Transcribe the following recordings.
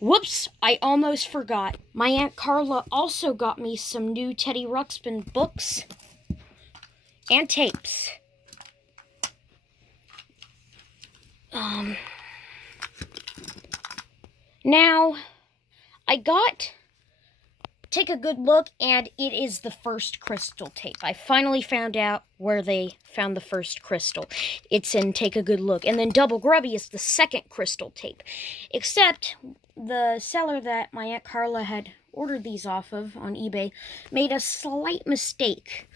Whoops, I almost forgot. My Aunt Carla also got me some new Teddy Ruxpin books and tapes. Now, I got Take a Good Look, and it is the first crystal tape. I finally found out where they found the first crystal. It's in Take a Good Look. And then Double Grubby is the second crystal tape. Except the seller that my Aunt Carla had ordered these off of on eBay made a slight mistake.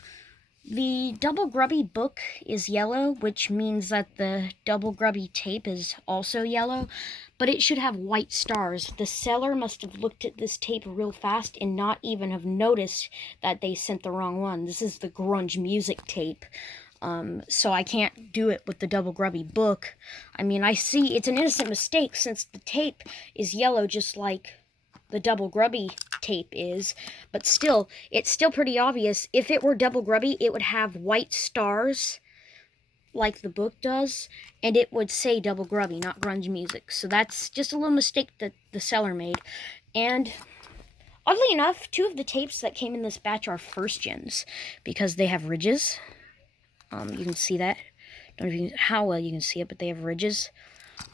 The Double Grubby book is yellow, which means that the Double Grubby tape is also yellow, but it should have white stars. The seller must have looked at this tape real fast and not even have noticed that they sent the wrong one. This is the grunge music tape, so I can't do it with the Double Grubby book. I mean, I see it's an innocent mistake since the tape is yellow just like the Double Grubby tape is, but still, it's still pretty obvious. If it were Double Grubby, it would have white stars like the book does, and it would say Double Grubby, not grunge music. So that's just a little mistake that the seller made. And oddly enough, 2 of the tapes that came in this batch are first gens because they have ridges. You can see that. Don't know how well you can see it, but they have ridges.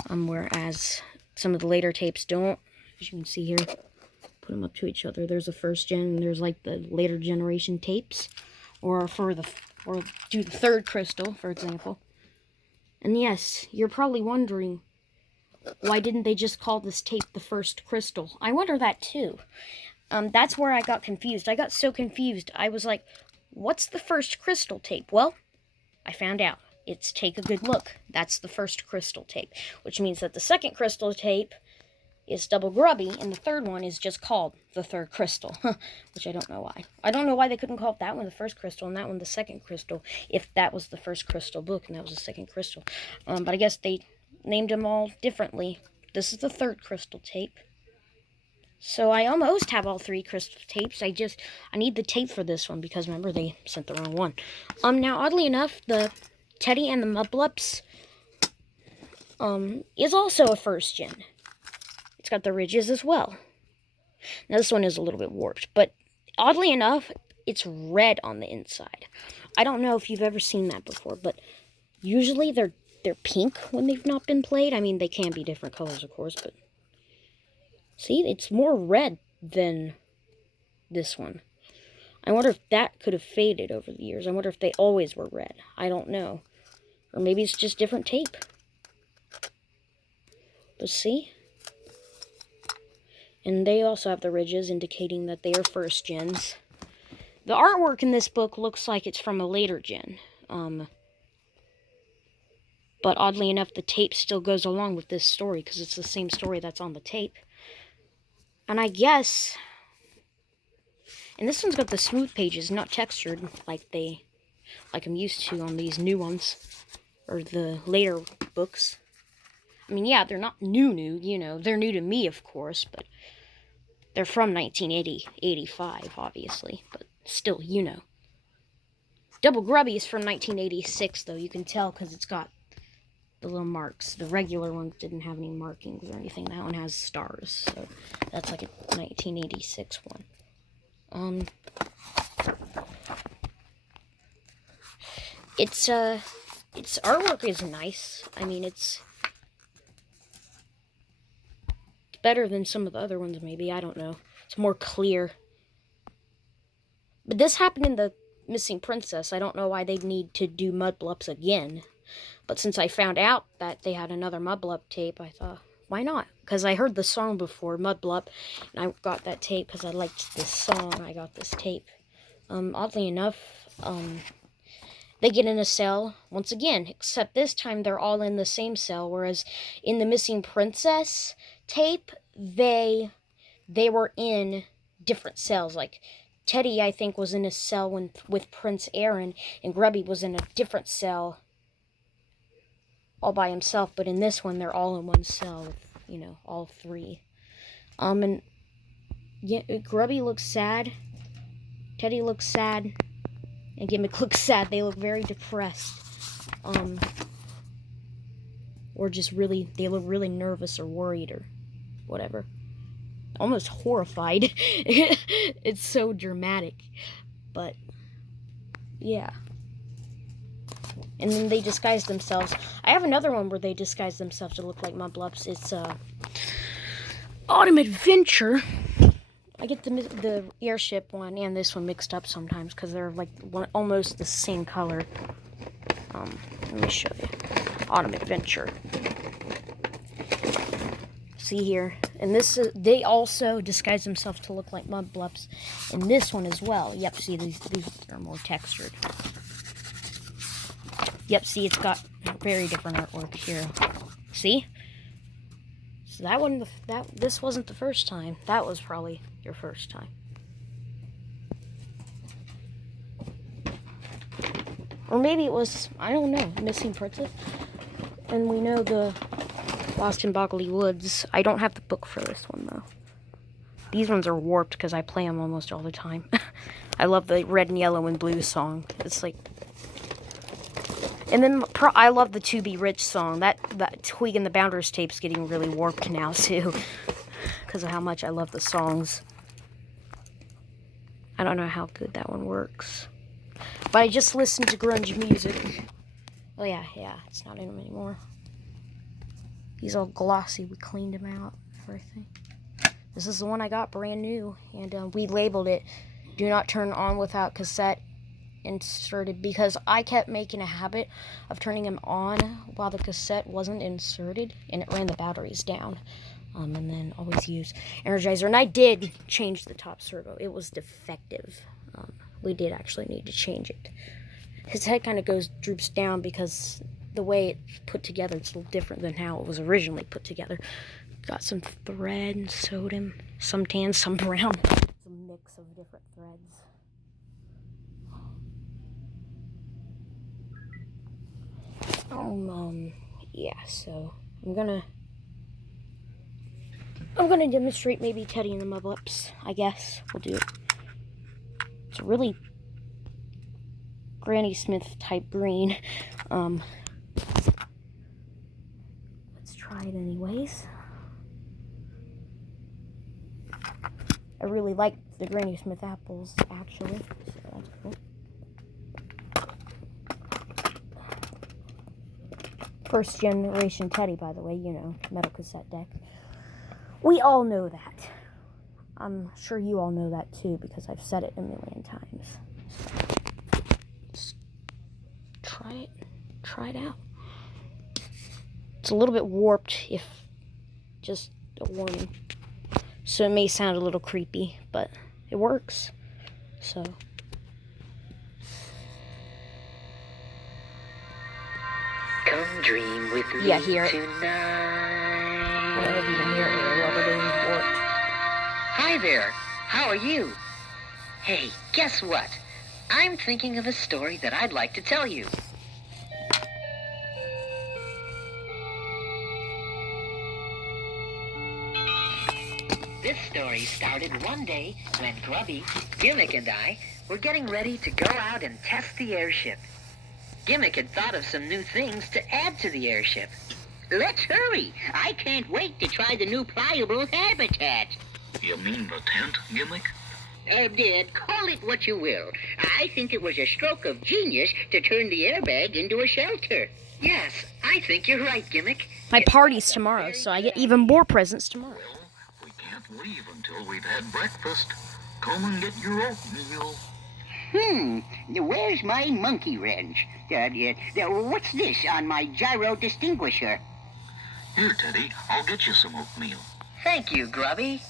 Whereas some of the later tapes don't. As you can see here, put them up to each other. There's a first gen, and there's like the later generation tapes, or do the third crystal, for example. And yes, you're probably wondering, why didn't they just call this tape the first crystal? I wonder that too. That's where I got confused. I got so confused. I was like, what's the first crystal tape? Well, I found out. It's Take a Good Look. That's the first crystal tape, which means that the second crystal tape is Double Grubby, and the third one is just called the third crystal, which I don't know why. I don't know why they couldn't call that one the first crystal and that one the second crystal, if that was the first crystal book and that was the second crystal. But I guess they named them all differently. This is the third crystal tape. So I almost have all 3 crystal tapes. I need the tape for this one because, remember, they sent the wrong one. Now, oddly enough, the Teddy and the Mudblups is also a first gen. It's got the ridges as well. Now, this one is a little bit warped, but oddly enough, it's red on the inside. I don't know if you've ever seen that before, but usually they're pink when they've not been played. I mean, they can be different colors, of course, but see, it's more red than this one. I wonder if that could have faded over the years. I wonder if they always were red. I don't know. Or maybe it's just different tape. But see? And they also have the ridges indicating that they are first gens. The artwork in this book looks like it's from a later gen. But oddly enough, the tape still goes along with this story because it's the same story that's on the tape. And I guess... And this one's got the smooth pages, not textured like I'm used to on these new ones. Or the later books. I mean, yeah, they're not new, you know. They're new to me, of course, but they're from 1985, obviously. But still, you know. Double Grubby is from 1986, though. You can tell because it's got the little marks. The regular one didn't have any markings or anything. That one has stars, so that's like a 1986 one. Its artwork is nice. I mean, it's better than some of the other ones, maybe. I don't know. It's more clear. But this happened in the Missing Princess. I don't know why they'd need to do Mudblups again. But since I found out that they had another Mudblup tape, I thought, why not? Because I heard the song before, Mudblup, and I got that tape because I liked this song. I got this tape. Oddly enough, they get in a cell once again, except this time they're all in the same cell, whereas in the Missing Princess tape, they were in different cells. Like, Teddy, I think, was in a cell with Prince Aaron, and Grubby was in a different cell all by himself, but in this one, they're all in one cell with, you know, all 3. And yeah, Grubby looks sad, Teddy looks sad, and Gimmick looks sad. They look very depressed. Or just really, they look really nervous or worried or whatever. almost horrified. It's so dramatic. But, yeah. And then they disguise themselves. I have another one where they disguise themselves to look like OOpS. It's Autumn Adventure. I get the airship one and this one mixed up sometimes because they're like almost the same color. Let me show you. Autumn Adventure. See here. And this they also disguise themselves to look like OOpS. And this one as well. Yep, see these are more textured. Yep, see it's got very different artwork here. See? So that one this wasn't the first time. That was probably your first time. Or maybe it was, I don't know, Missing Princess. And we know the Lost in Boggly Woods. I don't have the book for this one, though. These ones are warped because I play them almost all the time. I love the red and yellow and blue song. It's like... And then I love the To Be Rich song. That Twig and the Bounders tape's getting really warped now, too. Because of how much I love the songs. I don't know how good that one works. But I just listened to grunge music. Oh yeah, it's not in them anymore. He's all glossy. We cleaned him out, everything. This is the one I got brand new, and we labeled it "Do Not Turn On Without Cassette Inserted" because I kept making a habit of turning him on while the cassette wasn't inserted, and it ran the batteries down. And then always use Energizer, and I did change the top servo. It was defective. We did actually need to change it. His head kind of droops down because the way it's put together, it's a little different than how it was originally put together. Got some thread and sewed him, some tan, some brown. It's a mix of different threads. Yeah, so I'm gonna demonstrate maybe Teddy and the OOpS, I guess. We'll do it. It's a really Granny Smith type green. Let's try it anyways. I really like the Granny Smith apples, actually. So that's cool. First generation Teddy, by the way, you know, metal cassette deck. We all know that. I'm sure you all know that too because I've said it a million times. So, just try it out. It's a little bit warped, if just a warning. So it may sound a little creepy, but it works. So. Come dream with me hear it. tonight. I don't know if you can hear it. I love it being warped. Hi there. How are you? Hey, guess what? I'm thinking of a story that I'd like to tell you. This story started one day when Grubby, Gimmick, and I were getting ready to go out and test the airship. Gimmick had thought of some new things to add to the airship. Let's hurry. I can't wait to try the new pliable habitat. You mean the tent, Gimmick? Call it what you will. I think it was a stroke of genius to turn the airbag into a shelter. Yes, I think you're right, Gimmick. My party's tomorrow, so I get even more presents tomorrow. Well, we can't leave until we've had breakfast. Come and get your oatmeal. Where's my monkey wrench? What's this on my gyro distinguisher? Here, Teddy, I'll get you some oatmeal. Thank you, Grubby.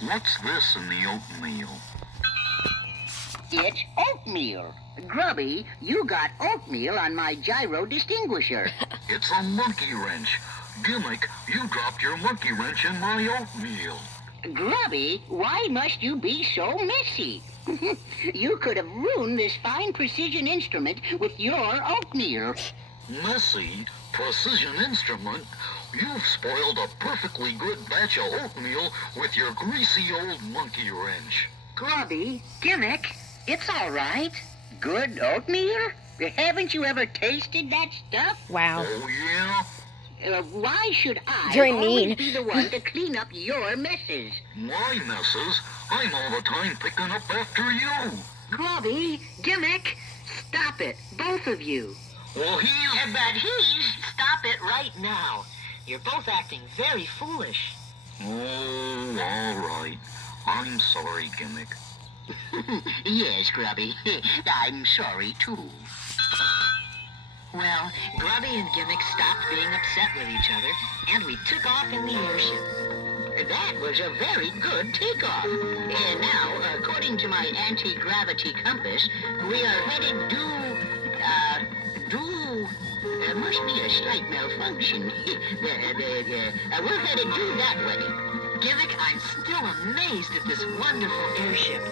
What's this in the oatmeal? It's oatmeal. Grubby, you got oatmeal on my gyro distinguisher. It's a monkey wrench. Gimmick, you dropped your monkey wrench in my oatmeal. Grubby, why must you be so messy? You could have ruined this fine precision instrument with your oatmeal. Messy? Precision instrument? You've spoiled a perfectly good batch of oatmeal with your greasy old monkey wrench. Grubby, Gimmick, it's all right. Good oatmeal? Haven't you ever tasted that stuff? Wow. Oh, yeah? Why should I Very always mean. be the one to clean up your messes? My messes? I'm all the time picking up after you. Grubby, Gimmick, stop it, both of you. Well, he's... But he's... Stop it right now. You're both acting very foolish. Oh, all right. I'm sorry, Gimmick. Yes, Grubby. I'm sorry, too. Well, Grubby and Gimmick stopped being upset with each other, and we took off in the airship. That was a very good takeoff. And now, according to my anti-gravity compass, we are headed there must be a slight malfunction. We're headed due that way. Gimmick, I'm still amazed at this wonderful airship.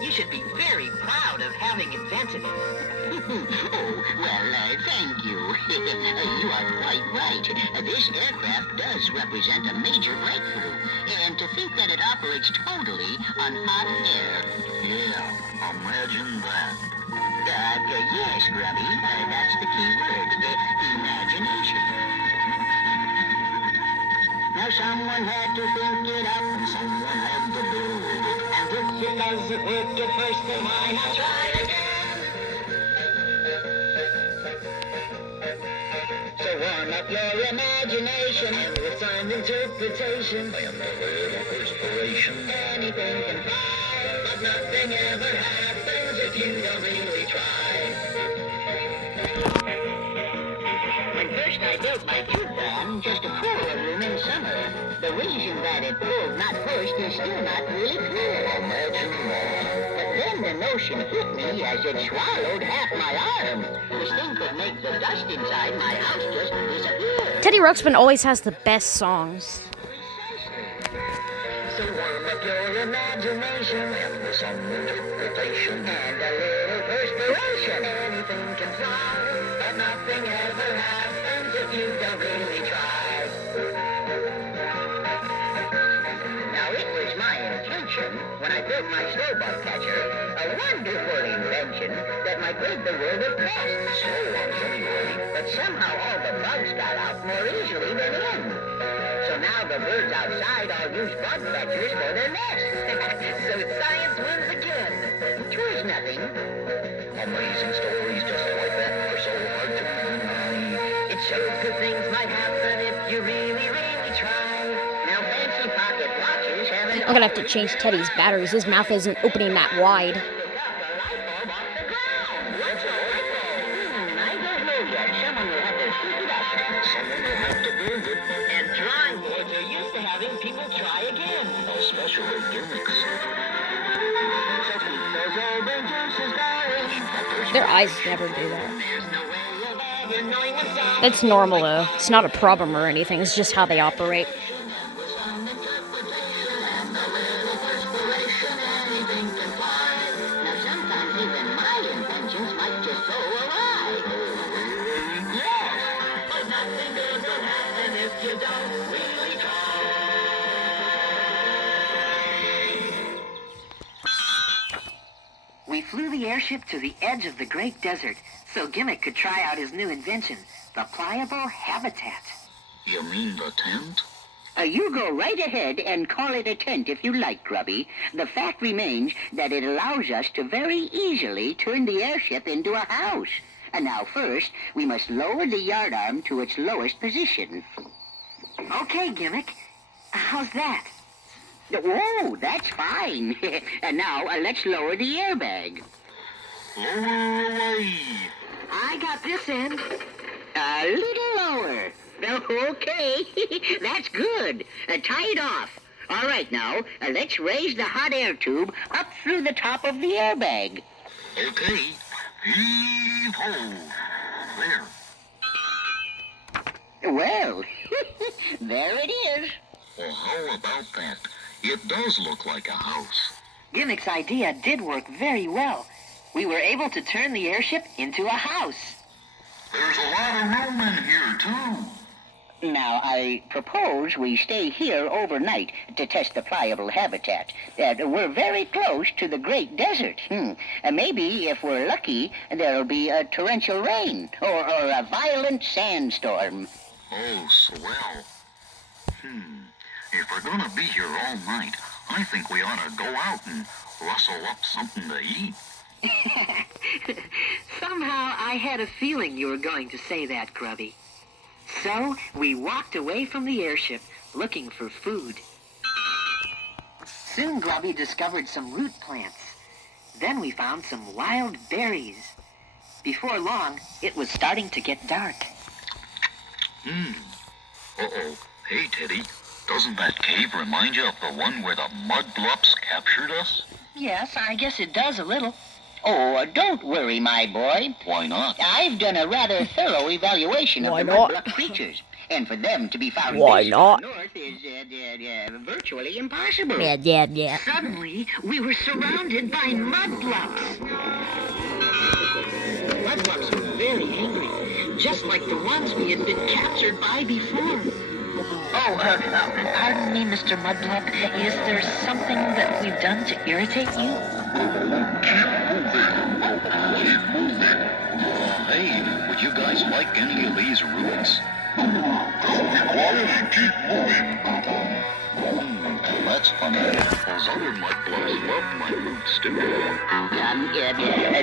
You should be very proud of having invented it. Oh, well, thank you. You are quite right. This aircraft does represent a major breakthrough. And to think that it operates totally on hot air. Yeah, imagine that. Yes, Grubby. That's the key word. Imagination. Now someone had to think it up. And someone had to build it. And if it doesn't work at first, then why not try again? So warm up your imagination and with some interpretation And a little perspiration. anything can fly, but nothing ever happens if you don't really try. When first I built my tube van just to cool a room in summer, the reason that it pulled, not pushed, is still not really clear. Imagine that. But then the notion hit me as it swallowed half my arm. This thing could make the dust inside my house just disappear. Teddy Ruxpin always has the best songs. So warm up your imagination And with some interpretation. and a little perspiration. Anything can fly, but nothing ever happens if you don't really try. Now, it was my intention, when I built my snowball catcher, a wonderful invention that might rid the world of pests. Slow ones anyway. But somehow all the bugs got out more easily than in. So now the birds outside all use bug catchers for their nests. So science wins again. Twas nothing. Amazing stories just like that are so hard to deny. It shows good things might happen if you really, really try. Now fancy pocket watches haven't I'm gonna have to change Teddy's batteries. His mouth isn't opening that wide. picked up a light bulb off the ground. What's a light bulb? I don't know yet. Someone will have to pick it up. Someone will have to build it. And drawing boards are used to having people try again. Especially gimmicks. So keep those old juices going. Their eyes never do that. There's no way of ever knowing what's up. That's normal though. It's not a problem or anything. It's just how they operate. Now sometimes even my inventions might just go awry. Yes, but nothing good will happen if you don't really try. We flew the airship to the edge of the great desert so Gimmick could try out his new invention, the pliable habitat. You mean the tent? You go right ahead and call it a tent if you like, Grubby. The fact remains that it allows us to very easily turn the airship into a house. And now first, we must lower the yardarm to its lowest position. Okay, Gimmick. How's that? Oh, that's fine. And now let's lower the airbag. Lower away. I got this end. A little lower. Okay, that's good. Tie it off. All right, now, let's raise the hot air tube up through the top of the airbag. Okay. Heave ho. There. Well, there it is. Well, how about that? It does look like a house. Gimmick's idea did work very well. We were able to turn the airship into a house. There's a lot of room in here, too. Now, I propose we stay here overnight to test the pliable habitat. We're very close to the great desert. Maybe, if we're lucky, there'll be a torrential rain or a violent sandstorm. Oh, swell. If we're gonna be here all night, I think we ought to go out and rustle up something to eat. Somehow I had a feeling you were going to say that, Grubby. So we walked away from the airship looking for food. Soon Grubby discovered some root plants. Then we found some wild berries. Before long, it was starting to get dark. Uh-oh. Hey, Teddy, doesn't that cave remind you of the one where the mudblups captured us? Yes, I guess it does a little. Oh, don't worry, my boy. Why not? I've done a rather thorough evaluation of Why the not? mudblup creatures, and for them to be found Why this not? far north is virtually impossible. Yeah. Suddenly, we were surrounded by mudblups. The mudblups were very angry, just like the ones we had been captured by before. Pardon me, Mr. Mudblup. Is there something that we've done to irritate you? Hey, would you guys like any of these roots? That's funny. Those other mudblups love my roots, too.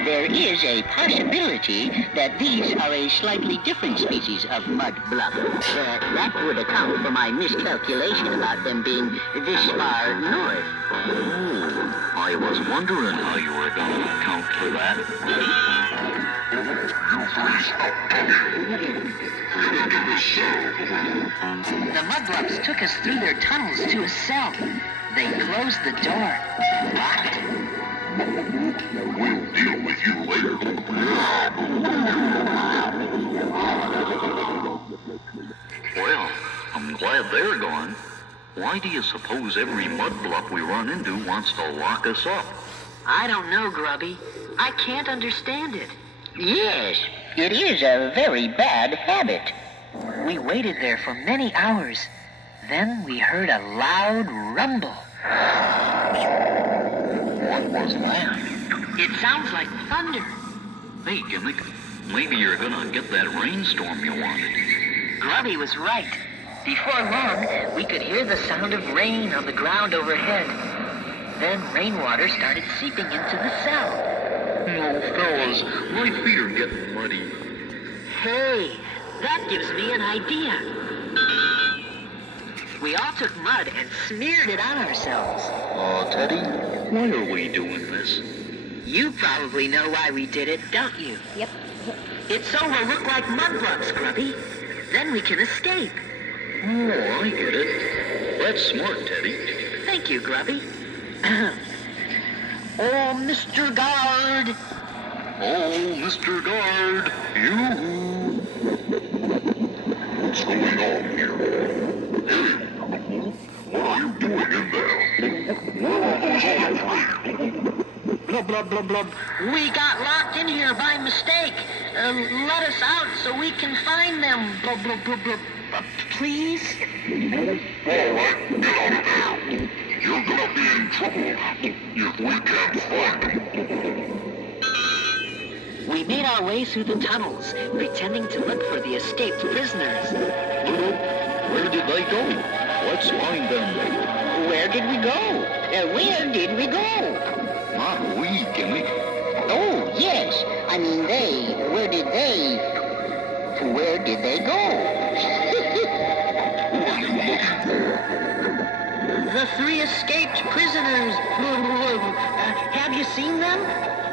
There is a possibility that these are a slightly different species of mudblup. That would account for my miscalculation about them being this far north. I was wondering how you were going to account for that. The mudblups took us through their tunnels to a cell. They closed the door, locked it. We'll deal with you later. Well, I'm glad they're gone. Why do you suppose every mudblup we run into wants to lock us up? I don't know, Grubby. I can't understand it. Yes, it is a very bad habit. We waited there for many hours. Then we heard a loud rumble. What was that? It sounds like thunder. Hey, Gimmick, maybe you're gonna get that rainstorm you wanted. Grubby was right. Before long, we could hear the sound of rain on the ground overhead. Then rainwater started seeping into the cell. Oh, fellas, my feet are getting muddy. Hey, that gives me an idea. We all took mud and smeared it on ourselves. Teddy, why are we doing this? You probably know why we did it, don't you? Yep. It's so we'll look like mudblups, Grubby. Then we can escape. Oh, I get it. That's smart, Teddy. Thank you, Grubby. Oh, Mr. Guard! Oh, Mr. Guard, you! What's going on here? What are you doing in there? Blub, blub, blub, blub. We got locked in here by mistake. Let us out so we can find them. Blub, blub, blub, blub. Please? All right, get out of there. You're gonna be in trouble if we can't find them. We made our way through the tunnels, pretending to look for the escaped prisoners. Where did they go? Let's find them. Where did we go? Where did we go? Not we, Gimmick. Oh, yes. I mean they. Where did they go? Who are you looking for? The 3 escaped prisoners. Have you seen them?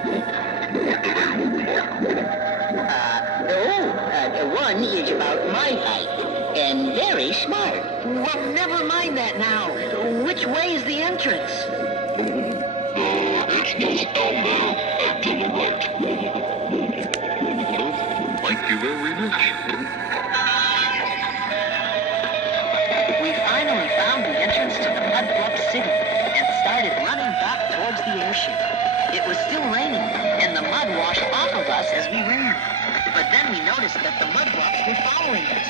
What do they look like? One is about my height and very smart. Well, never mind that now. Which way is the entrance? It's just down there and to the right. Well, thank you very much. We finally found the entrance to the Mudblup City and started running back towards the airship. It was still raining, and the mud washed off of us as we ran. But then we noticed that the Mudblups were following us.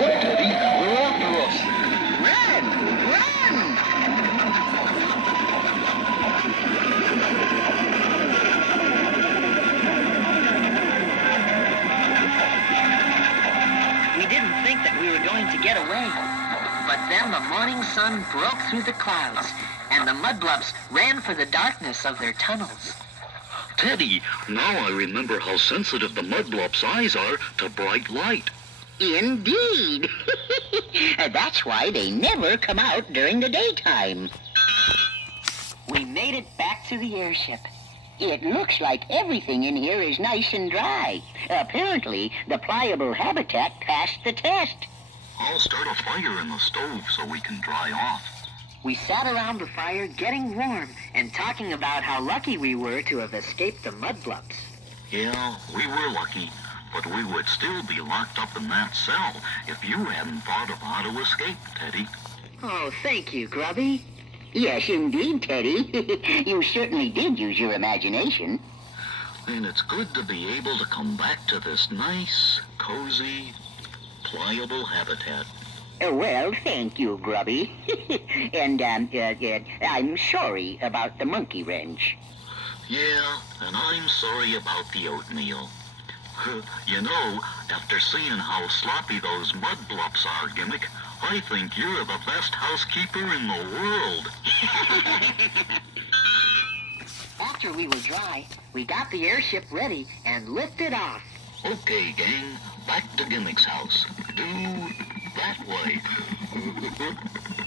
Look, Teddy, they're after us. Run! Run! But then the morning sun broke through the clouds, and the mudblups ran for the darkness of their tunnels. Teddy, now I remember how sensitive the mudblop's eyes are to bright light. Indeed. That's why they never come out during the daytime. We made it back to the airship. It looks like everything in here is nice and dry. Apparently, the pliable habitat passed the test. I'll start a fire in the stove so we can dry off. We sat around the fire getting warm and talking about how lucky we were to have escaped the mudblups. Yeah, we were lucky, but we would still be locked up in that cell if you hadn't thought of how to escape, Teddy. Oh, thank you, Grubby. Yes, indeed, Teddy. You certainly did use your imagination. And it's good to be able to come back to this nice, cozy, pliable habitat. Well, thank you, Grubby. And, I'm sorry about the monkey wrench. Yeah, and I'm sorry about the oatmeal. You know, after seeing how sloppy those mudblops are, Gimmick, I think you're the best housekeeper in the world. After we were dry, we got the airship ready and lifted off. Okay, gang, back to Gimmick's house. Do that way.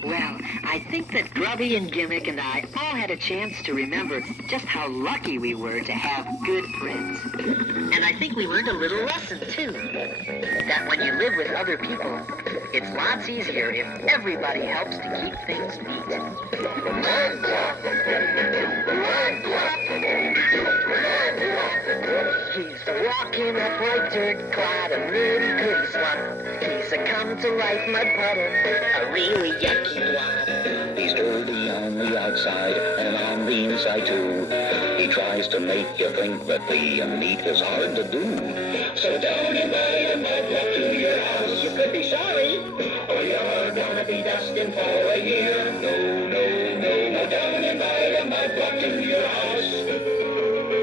Well, I think that Grubby and Gimmick and I all had a chance to remember just how lucky we were to have good friends. And I think we learned a little lesson, too. That when you live with other people, it's lots easier if everybody helps to keep things neat. He's walking upright dirt, clad a nitty gritty slump. He's a come to life mud puddle, a really yucky blob. He's dirty on the outside and on the inside too. He tries to make you think that being neat is hard to do. So don't invite a mudblock to your house. You could be sorry, or you're gonna be destined for a year. No, no, no, no, don't invite a mudblock to your house.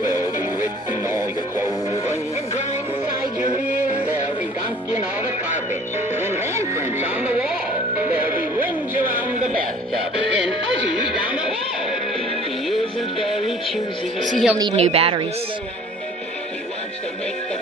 They'll be ripping all your clothing And grind inside your ears. They'll be dunking all the carpets and handprints on the wall. There'll be rings around the bathtub and fuzzies down the hall. He isn't very choosy. See, he'll need new batteries. He wants to make the